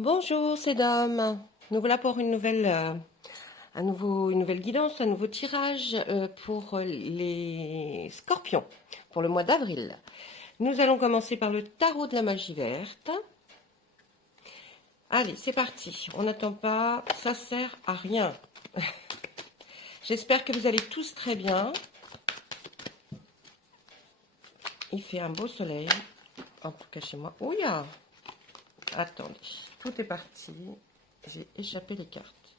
Bonjour, c'est Dame. Nous voilà pour une nouvelle guidance, un nouveau tirage pour les scorpions pour le mois d'avril. Nous allons commencer par le tarot de la magie verte. Allez, c'est parti. On n'attend pas, ça sert à rien. J'espère que vous allez tous très bien. Il fait un beau soleil, en tout cas chez moi. Oh ya! Attendez, tout est parti. J'ai échappé les cartes.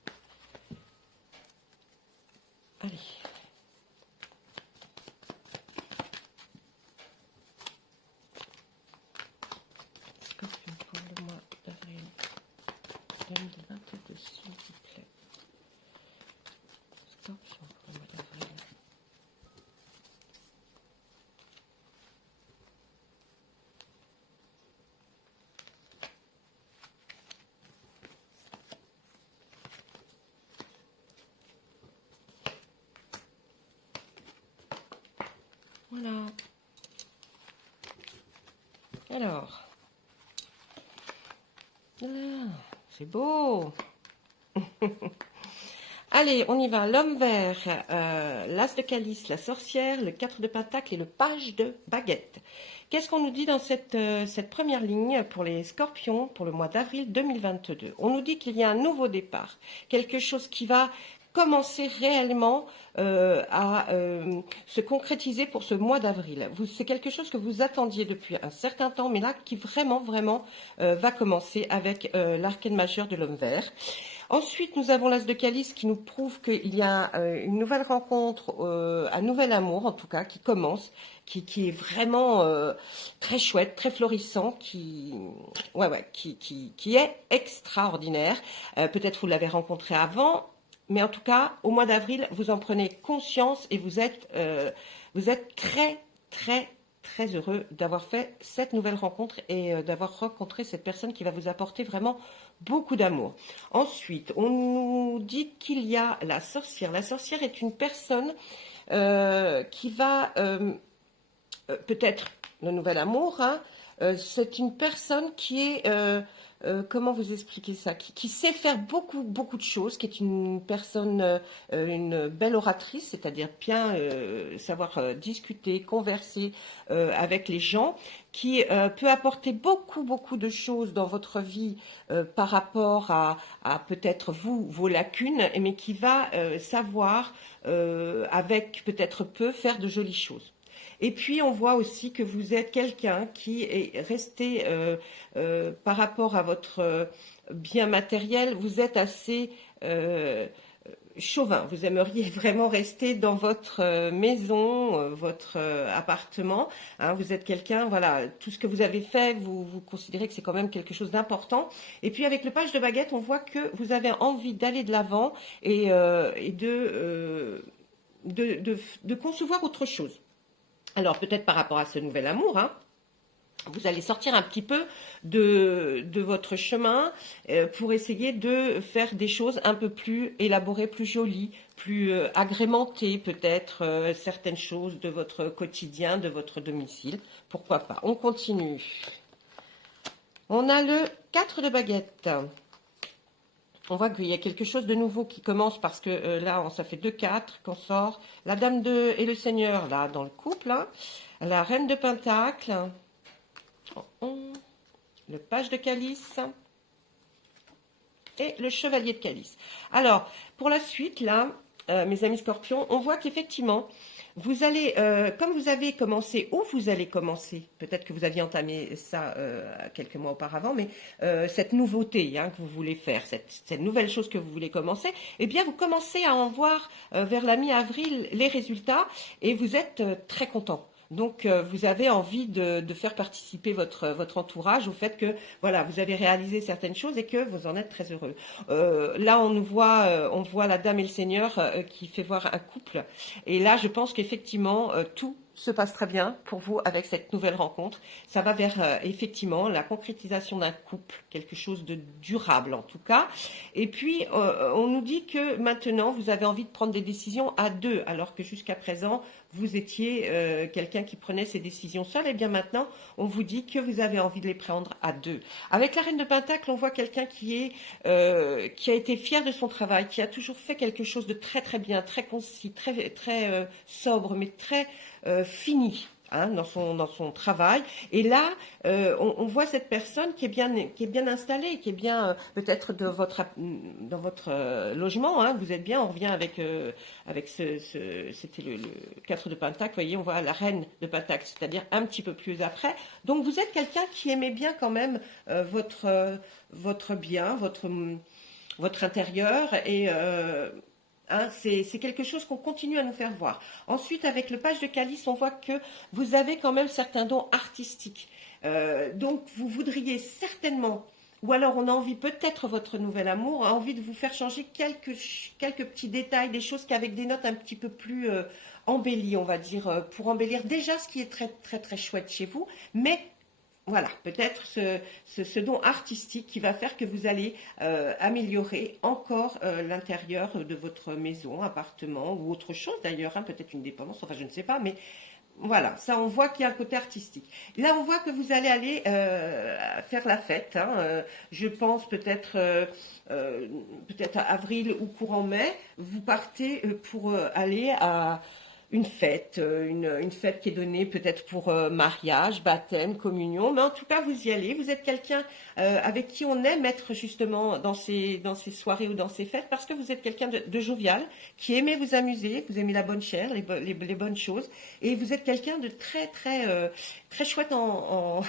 Allez. Scorpion pour le mois d'avril 2022, s'il vous plaît. Scorpion pour le mois d'avril. Voilà. Alors. C'est beau. Allez, on y va. L'homme vert, l'as de calice, la sorcière, le 4 de pentacle et le page de baguette. Qu'est-ce qu'on nous dit dans cette première ligne pour les scorpions pour le mois d'avril 2022? On nous dit qu'il y a un nouveau départ, quelque chose qui va commencer réellement à se concrétiser pour ce mois d'avril. C'est quelque chose que vous attendiez depuis un certain temps, mais là qui vraiment va commencer avec l'arcane majeur de l'homme vert. Ensuite, nous avons l'as de calice qui nous prouve qu'il y a une nouvelle rencontre, un nouvel amour en tout cas, qui commence, qui est vraiment très chouette, très florissant, qui est extraordinaire. Peut-être vous l'avez rencontré avant, mais en tout cas, au mois d'avril, vous en prenez conscience et vous êtes très heureux d'avoir fait cette nouvelle rencontre et d'avoir rencontré cette personne qui va vous apporter vraiment beaucoup d'amour. Ensuite, on nous dit qu'il y a la sorcière. La sorcière est une personne qui va peut-être le nouvel amour. Hein, c'est une personne qui est comment vous expliquer ça, qui sait faire beaucoup de choses, qui est une personne, une belle oratrice, c'est-à-dire bien savoir discuter, converser avec les gens, qui peut apporter beaucoup de choses dans votre vie par rapport à peut-être vos lacunes, mais qui va savoir, avec peut-être peu, faire de jolies choses. Et puis, on voit aussi que vous êtes quelqu'un qui est resté, par rapport à votre bien matériel, vous êtes assez chauvin. Vous aimeriez vraiment rester dans votre maison, votre appartement. Hein, vous êtes quelqu'un, voilà, tout ce que vous avez fait, vous considérez que c'est quand même quelque chose d'important. Et puis, avec le page de baguette, on voit que vous avez envie d'aller de l'avant et de concevoir autre chose. Alors peut-être par rapport à ce nouvel amour, hein, vous allez sortir un petit peu de votre chemin pour essayer de faire des choses un peu plus élaborées, plus jolies, plus agrémentées peut-être, certaines choses de votre quotidien, de votre domicile. Pourquoi pas? On continue. On a le 4 de baguette. On voit qu'il y a quelque chose de nouveau qui commence parce que là, ça fait 2-4 qu'on sort. La dame et le seigneur, là, dans le couple. Hein. La reine de pentacle. Le page de calice. Et le chevalier de calice. Alors, pour la suite, là, mes amis scorpions, on voit qu'effectivement, vous allez, comme vous avez commencé, où vous allez commencer, peut-être que vous aviez entamé ça quelques mois auparavant, mais cette nouveauté hein, que vous voulez faire, cette nouvelle chose que vous voulez commencer, eh bien vous commencez à en voir vers la mi-avril les résultats et vous êtes très content. Donc, vous avez envie de faire participer votre entourage au fait que, voilà, vous avez réalisé certaines choses et que vous en êtes très heureux. Là, on voit la dame et le seigneur qui fait voir un couple. Et là, je pense qu'effectivement, tout se passe très bien pour vous avec cette nouvelle rencontre. Ça va vers effectivement la concrétisation d'un couple, quelque chose de durable en tout cas. Et puis, on nous dit que maintenant, vous avez envie de prendre des décisions à deux, alors que jusqu'à présent, vous étiez quelqu'un qui prenait ses décisions seul. Et bien maintenant, on vous dit que vous avez envie de les prendre à deux. Avec la Reine de Pentacle, on voit quelqu'un qui a été fier de son travail, qui a toujours fait quelque chose de très très bien, très concis, très sobre, mais très fini. Hein, dans son travail. Et là, on voit cette personne qui est bien installée, qui est bien peut-être dans votre logement. Hein, vous êtes bien. On revient avec c'était le 4 de Pentacle. Vous voyez, on voit la Reine de Pentacle, c'est-à-dire un petit peu plus après. Donc vous êtes quelqu'un qui aimait bien quand même votre bien, votre intérieur et hein, c'est quelque chose qu'on continue à nous faire voir. Ensuite, avec le page de calice, on voit que vous avez quand même certains dons artistiques. Donc, vous voudriez certainement, ou alors on a envie, peut-être votre nouvel amour a envie de vous faire changer quelques petits détails, des choses qu'avec des notes un petit peu plus embellies, on va dire, pour embellir déjà ce qui est très très très chouette chez vous, mais voilà, peut-être ce don artistique qui va faire que vous allez améliorer encore l'intérieur de votre maison, appartement ou autre chose d'ailleurs, hein, peut-être une dépendance, enfin je ne sais pas, mais voilà, ça on voit qu'il y a un côté artistique. Là on voit que vous allez aller faire la fête, hein, je pense peut-être à avril ou courant mai, vous partez pour aller à une fête, une fête qui est donnée peut-être pour mariage, baptême, communion, mais en tout cas vous y allez, vous êtes quelqu'un avec qui on aime être justement dans ces soirées ou dans ces fêtes parce que vous êtes quelqu'un de jovial, qui aimait vous amuser, vous aimez la bonne chair, les bonnes choses, et vous êtes quelqu'un de très très très chouette en,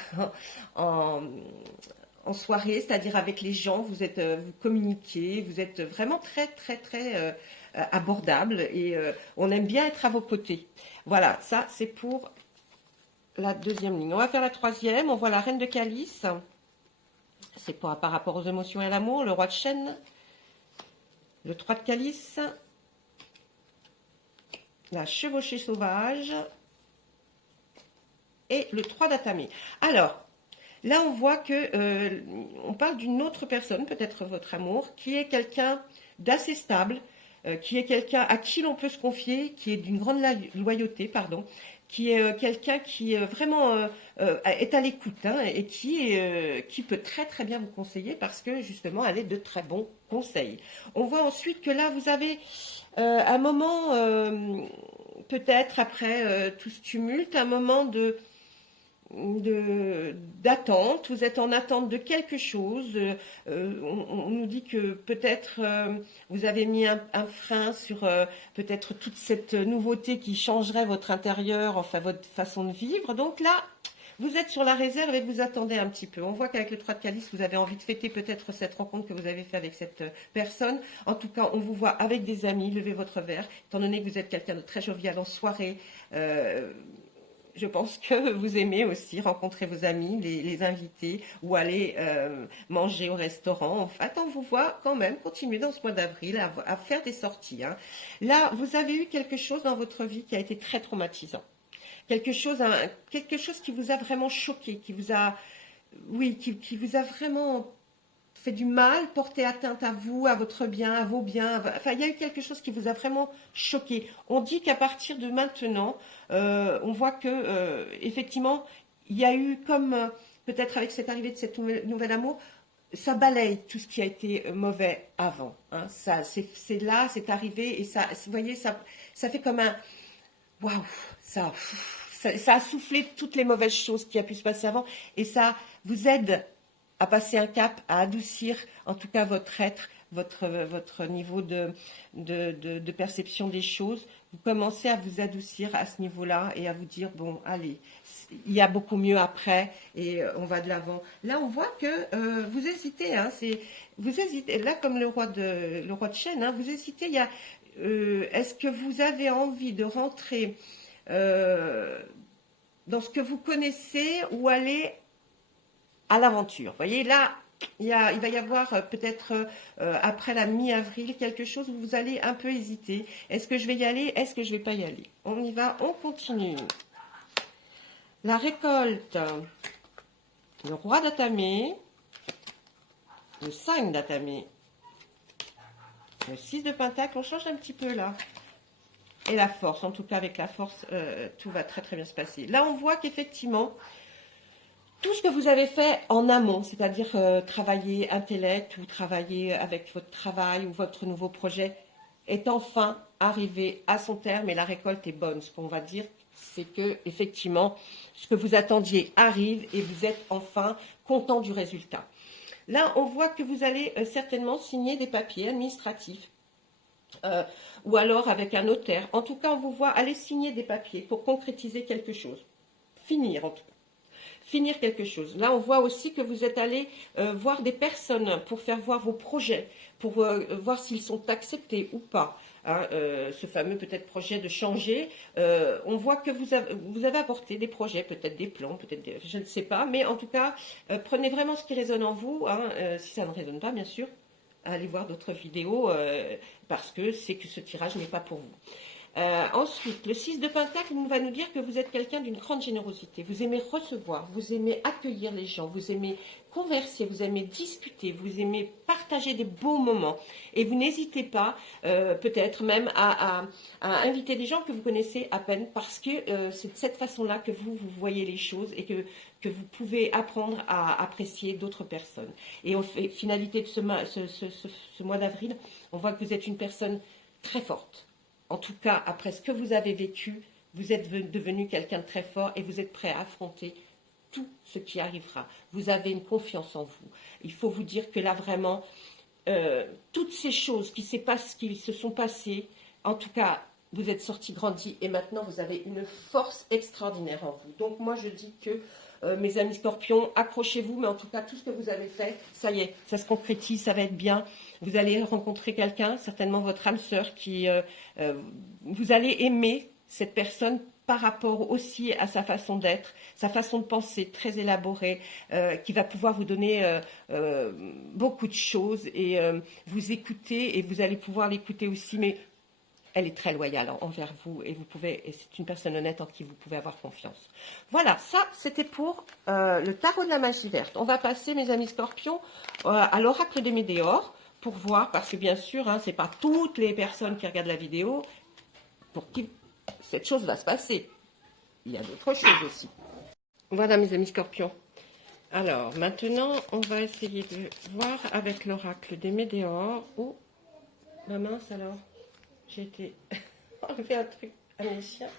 en soirée, c'est-à-dire avec les gens, vous communiquez, vous êtes vraiment très très très abordable et on aime bien être à vos côtés. Voilà, ça c'est pour la deuxième ligne. On va faire la troisième, on voit la Reine de Calice. C'est par rapport aux émotions et à l'amour, le Roi de Chêne, le 3 de Calice, la Chevauchée sauvage et le 3 d'Atamé. Alors, là on voit que on parle d'une autre personne, peut-être votre amour, qui est quelqu'un d'assez stable, qui est quelqu'un à qui l'on peut se confier, qui est d'une grande loyauté, pardon, qui est quelqu'un qui vraiment est à l'écoute hein, et qui peut très très bien vous conseiller parce que justement elle est de très bons conseils. On voit ensuite que là vous avez un moment, peut-être après tout ce tumulte, un moment d'attente, vous êtes en attente de quelque chose, on nous dit que peut-être vous avez mis un frein sur peut-être toute cette nouveauté qui changerait votre intérieur, enfin votre façon de vivre, donc là vous êtes sur la réserve et vous attendez un petit peu. On voit qu'avec le 3 de Calice, vous avez envie de fêter peut-être cette rencontre que vous avez faite avec cette personne. En tout cas, on vous voit avec des amis, levez votre verre, étant donné que vous êtes quelqu'un de très jovial en soirée. Je pense que vous aimez aussi rencontrer vos amis, les inviter ou aller manger au restaurant. En fait, on vous voit quand même continuer dans ce mois d'avril à faire des sorties. Hein. Là, vous avez eu quelque chose dans votre vie qui a été très traumatisant. Quelque chose qui vous a vraiment choqué, qui vous a vraiment fait du mal, porté atteinte à vous, à votre bien, à vos biens. Enfin, il y a eu quelque chose qui vous a vraiment choqué. On dit qu'à partir de maintenant, on voit que effectivement, il y a eu comme peut-être avec cette arrivée de cette nouvel amour, ça balaye tout ce qui a été mauvais avant. Hein. Ça, c'est là, c'est arrivé et ça, vous voyez, ça fait comme un waouh, ça a soufflé toutes les mauvaises choses qui a pu se passer avant et ça vous aide à passer un cap, à adoucir en tout cas votre être, votre niveau de perception des choses. Vous commencez à vous adoucir à ce niveau-là et à vous dire, bon, allez, il y a beaucoup mieux après et on va de l'avant. Là, on voit que vous hésitez, hein, vous hésitez, là comme le roi de chêne, hein, vous hésitez, est-ce que vous avez envie de rentrer dans ce que vous connaissez ou aller à l'aventure. Vous voyez, là, il va y avoir peut-être après la mi-avril quelque chose où vous allez un peu hésiter. Est-ce que je vais y aller? Est-ce que je ne vais pas y aller? On y va, on continue. La récolte, le roi d'Atamé, le 5 d'Atamé, le 6 de Pentacle, on change un petit peu là. Et la force, en tout cas avec la force, tout va très très bien se passer. Là, on voit qu'effectivement, tout ce que vous avez fait en amont, c'est-à-dire travailler intellect ou travailler avec votre travail ou votre nouveau projet, est enfin arrivé à son terme et la récolte est bonne. Ce qu'on va dire, c'est que effectivement, ce que vous attendiez arrive et vous êtes enfin content du résultat. Là, on voit que vous allez certainement signer des papiers administratifs. Ou alors avec un notaire. En tout cas, on vous voit aller signer des papiers pour concrétiser quelque chose. Finir, en tout cas. Finir quelque chose. Là, on voit aussi que vous êtes allé voir des personnes pour faire voir vos projets, pour voir s'ils sont acceptés ou pas. Hein, ce fameux peut-être projet de changer. On voit que vous avez apporté des projets, peut-être des plans, peut-être je ne sais pas. Mais en tout cas, prenez vraiment ce qui résonne en vous. Hein, si ça ne résonne pas, bien sûr, allez voir d'autres vidéos parce que c'est que ce tirage n'est pas pour vous. Ensuite, le 6 de Pentacle va nous dire que vous êtes quelqu'un d'une grande générosité. Vous aimez recevoir, vous aimez accueillir les gens, vous aimez converser, vous aimez discuter, vous aimez partager des beaux moments. Et vous n'hésitez pas, peut-être même, à inviter des gens que vous connaissez à peine parce que c'est de cette façon-là que vous voyez les choses et que vous pouvez apprendre à apprécier d'autres personnes. Et en finalité de ce mois d'avril, on voit que vous êtes une personne très forte. En tout cas, après ce que vous avez vécu, vous êtes devenu quelqu'un de très fort et vous êtes prêt à affronter tout ce qui arrivera. Vous avez une confiance en vous. Il faut vous dire que là, vraiment, toutes ces choses qui se sont passées, en tout cas, vous êtes sorti grandi et maintenant, vous avez une force extraordinaire en vous. Donc, moi, je dis que mes amis scorpions, accrochez-vous, mais en tout cas, tout ce que vous avez fait, ça y est, ça se concrétise, ça va être bien. Vous allez rencontrer quelqu'un, certainement votre âme sœur, qui vous allez aimer cette personne par rapport aussi à sa façon d'être, sa façon de penser très élaborée, qui va pouvoir vous donner beaucoup de choses et vous écouter et vous allez pouvoir l'écouter aussi, mais elle est très loyale envers vous et et c'est une personne honnête en qui vous pouvez avoir confiance. Voilà, ça c'était pour le tarot de la magie verte. On va passer, mes amis scorpions, à l'oracle des météores pour voir, parce que bien sûr, hein, ce n'est pas toutes les personnes qui regardent la vidéo pour qui cette chose va se passer. Il y a d'autres choses aussi. Voilà, mes amis scorpions. Alors, maintenant, on va essayer de voir avec l'oracle des météores. Oh, ma mince alors. J'ai été enlever un truc à mes chiens.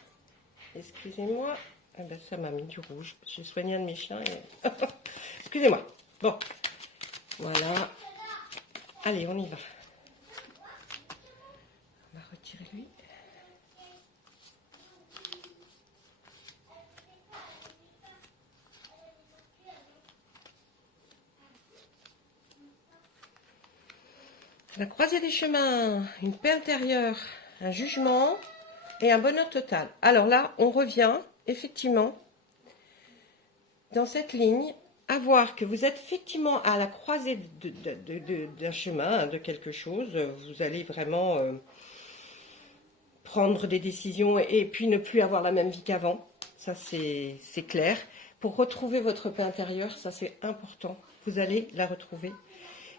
Excusez-moi. Ah ben ça m'a mis du rouge. J'ai soigné un de mes chiens. Et... Excusez-moi. Bon. Voilà. Allez, on y va. On va retirer lui. La croisée des chemins, une paix intérieure, un jugement et un bonheur total. Alors là, on revient effectivement dans cette ligne à voir que vous êtes effectivement à la croisée d'un chemin, de quelque chose. Vous allez vraiment prendre des décisions et puis ne plus avoir la même vie qu'avant. Ça, c'est clair. Pour retrouver votre paix intérieure, ça c'est important. Vous allez la retrouver.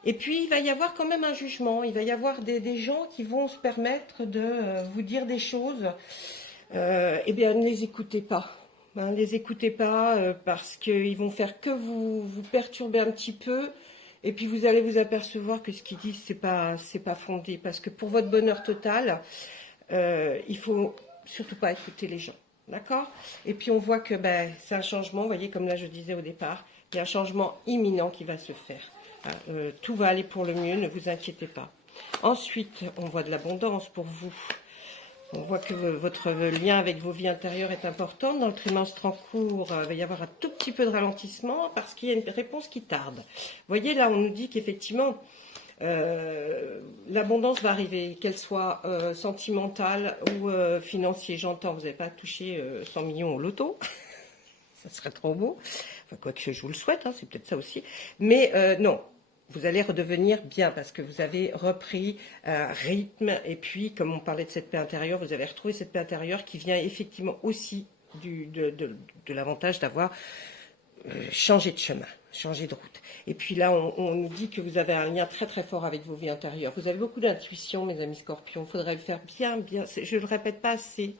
Et puis, il va y avoir quand même un jugement. Il va y avoir des gens qui vont se permettre de vous dire des choses. Eh bien, ne les écoutez pas. Ne les écoutez pas parce qu'ils vont faire que vous perturber un petit peu. Et puis, vous allez vous apercevoir que ce qu'ils disent, c'est pas fondé. Parce que pour votre bonheur total, il faut surtout pas écouter les gens. D'accord? Et puis, on voit que c'est un changement. Vous voyez, comme là, je disais au départ, il y a un changement imminent qui va se faire. Tout va aller pour le mieux, ne vous inquiétez pas. Ensuite, on voit de l'abondance pour vous. On voit que votre lien avec vos vies intérieures est important. Dans le trimestre en cours, il va y avoir un tout petit peu de ralentissement parce qu'il y a une réponse qui tarde. Vous voyez, là, on nous dit qu'effectivement, l'abondance va arriver, qu'elle soit sentimentale ou financière. J'entends, vous n'avez pas touché 100 millions au loto. Ça serait trop beau. Enfin, quoique je vous le souhaite, hein, c'est peut-être ça aussi. Mais non, vous allez redevenir bien parce que vous avez repris un rythme. Et puis, comme on parlait de cette paix intérieure, vous avez retrouvé cette paix intérieure qui vient effectivement aussi de l'avantage d'avoir changé de chemin, changé de route. Et puis là, on nous dit que vous avez un lien très très fort avec vos vies intérieures. Vous avez beaucoup d'intuition, mes amis scorpions. Il faudrait le faire bien, bien. Je ne le répète pas assez.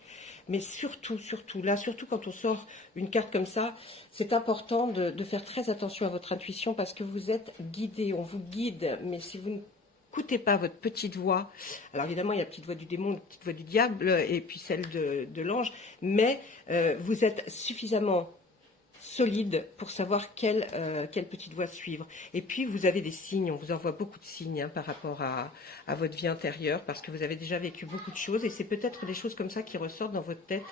Mais surtout, surtout quand on sort une carte comme ça, c'est important de faire très attention à votre intuition parce que vous êtes guidé, on vous guide. Mais si vous n'écoutez pas votre petite voix, alors évidemment il y a la petite voix du démon, la petite voix du diable et puis celle de l'ange, mais vous êtes suffisamment solide pour savoir quelle petite voie suivre. Et puis vous avez des signes, on vous envoie beaucoup de signes par rapport à votre vie intérieure parce que vous avez déjà vécu beaucoup de choses et c'est peut-être des choses comme ça qui ressortent dans votre tête.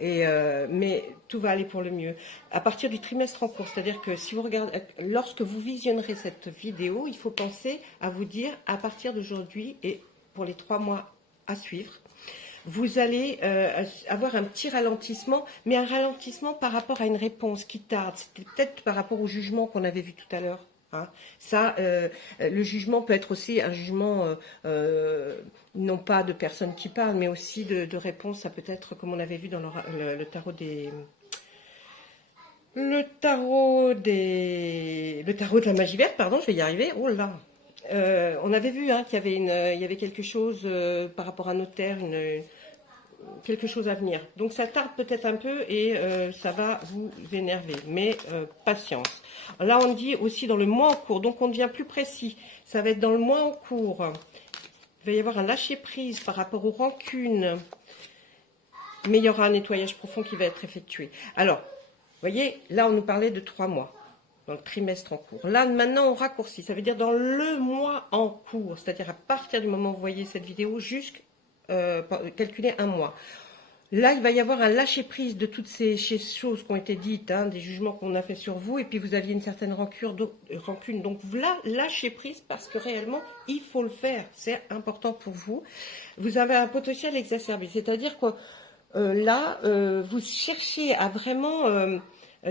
Mais tout va aller pour le mieux. À partir du trimestre en cours, c'est-à-dire que si vous regardez, lorsque vous visionnerez cette vidéo, il faut penser à vous dire à partir d'aujourd'hui et pour les 3 mois à suivre, vous allez avoir un petit ralentissement, mais un ralentissement par rapport à une réponse qui tarde. C'était peut-être par rapport au jugement qu'on avait vu tout à l'heure. Hein. Ça, le jugement peut être aussi un jugement, non pas de personnes qui parlent, mais aussi de réponses. Ça peut être, comme on avait vu dans le tarot des... Le tarot de la magie verte, pardon, je vais y arriver. Oh là! On avait vu qu'il y avait quelque chose par rapport à notaire, quelque chose à venir. Donc ça tarde peut-être un peu et ça va vous énerver, mais patience. Là on dit aussi dans le mois en cours, donc on devient plus précis. Ça va être dans le mois en cours. Il va y avoir un lâcher prise par rapport aux rancunes, mais il y aura un nettoyage profond qui va être effectué. Alors, vous voyez, là on nous parlait de 3 mois. Dans le trimestre en cours. Là, maintenant, on raccourcit. Ça veut dire dans le mois en cours. C'est-à-dire à partir du moment où vous voyez cette vidéo, jusqu'à calculer 1 mois. Là, il va y avoir un lâcher-prise de toutes ces choses qui ont été dites, des jugements qu'on a fait sur vous, et puis vous aviez une certaine rancune. Donc là, lâchez prise parce que réellement, il faut le faire. C'est important pour vous. Vous avez un potentiel exacerbé. C'est-à-dire que là, vous cherchez à vraiment...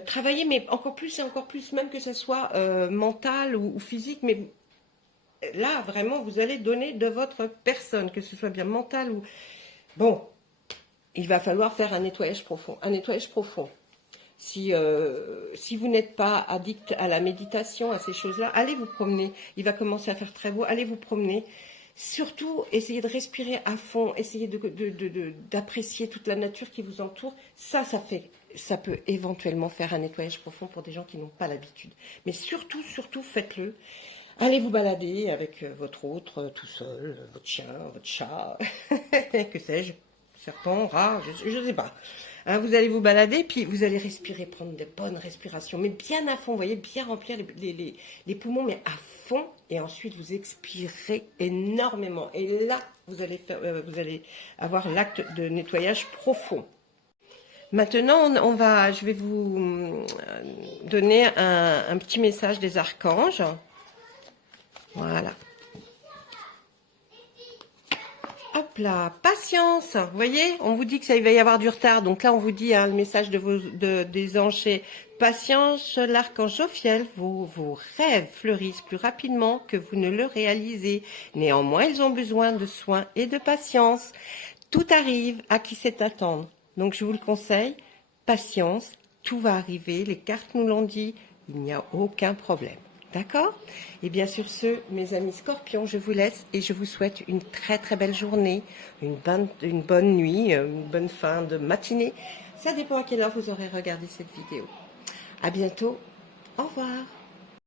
travailler, mais encore plus et encore plus, même que ce soit mental ou physique, mais là, vraiment, vous allez donner de votre personne, que ce soit bien mental ou... Bon, il va falloir faire un nettoyage profond. Un nettoyage profond. Si vous n'êtes pas addict à la méditation, à ces choses-là, allez vous promener. Il va commencer à faire très beau, allez vous promener. Surtout, essayez de respirer à fond, essayez d'apprécier toute la nature qui vous entoure. Ça peut éventuellement faire un nettoyage profond pour des gens qui n'ont pas l'habitude. Mais surtout, faites-le. Allez vous balader avec votre autre, tout seul, votre chien, votre chat, que sais-je, serpent, rat, je ne sais pas. Hein, vous allez vous balader, puis vous allez respirer, prendre des bonnes respirations, mais bien à fond, vous voyez, bien remplir les poumons, mais à fond, et ensuite vous expirez énormément. Et là, vous allez avoir l'acte de nettoyage profond. Maintenant, je vais vous donner un petit message des archanges. Voilà. Hop là, patience. Vous voyez, on vous dit que ça il va y avoir du retard. Donc là, on vous dit le message des anges, c'est patience, l'archange Jophiel. Vos rêves fleurissent plus rapidement que vous ne le réalisez. Néanmoins, ils ont besoin de soins et de patience. Tout arrive à qui sait attendre. Donc, je vous le conseille, patience, tout va arriver, les cartes nous l'ont dit, il n'y a aucun problème. D'accord? Et bien sur ce, mes amis scorpions, je vous laisse et je vous souhaite une très très belle journée, une bonne nuit, une bonne fin de matinée. Ça dépend à quelle heure vous aurez regardé cette vidéo. À bientôt, au revoir.